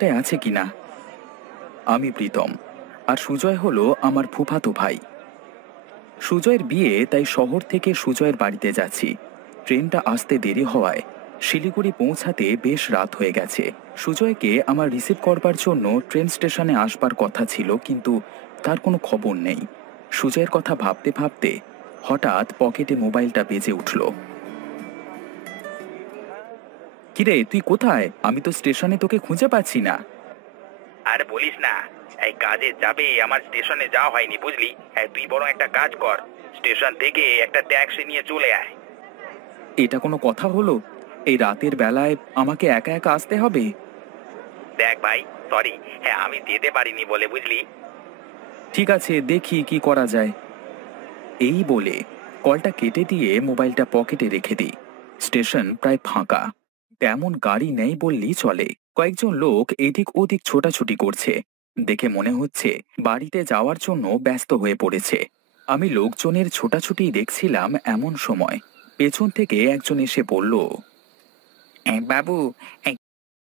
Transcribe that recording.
ব্যাগটায় আছে কিনা। আমি প্রীতম, আর সুজয় হলো আমার ফুফাতো ভাই। সুজয়ের বিয়ে, তাই শহর থেকে সুজয়ের বাড়িতে যাচ্ছি। ট্রেনটা আসতে দেরি হওয়ায় শিলিগুড়ি পৌঁছাতে বেশ রাত হয়ে গেছে। সুজয়কে আমার রিসিভ করবার জন্য ট্রেন স্টেশনে আসবার কথা ছিল, কিন্তু তার কোনো খবর নেই। সুজয়ের কথা ভাবতে ভাবতে হঠাৎ পকেটে মোবাইলটা বেজে উঠল। কিরে, তুই কোথায়? আমি তো স্টেশনে তোকে খুঁজে পাচ্ছি না। আর বলিস না, এই কাজে যাবে আমার স্টেশনে যাওয়া হয়নি বুঝলি। তুই বরং একটা কাজ কর, স্টেশন থেকে একটা ট্যাক্সি নিয়ে চলে আয়। এটা কোনো কথা হলো? এই রাতের বেলায় আমাকে একা একা আসতে হবে? দেখ ভাই, সরি, আমি যেতে পারিনি বলে বুঝলি। ঠিক আছে, দেখি কি করা যায়। এই বলে কলটা কেটে দিয়ে মোবাইলটা পকেটে রেখে দিই। স্টেশন প্রায় ফাঁকা, তেমন গাড়ি নেই বললেই চলে। কয়েকজন লোক এদিক ওদিক ছোটাছুটি করছে, দেখে মনে হচ্ছে বাড়িতে যাওয়ার জন্য ব্যস্ত হয়ে পড়েছে। আমি লোকজনের ছোটাছুটি দেখছিলাম, এমন সময় পেছন থেকে একজন এসে বলল, বাবু,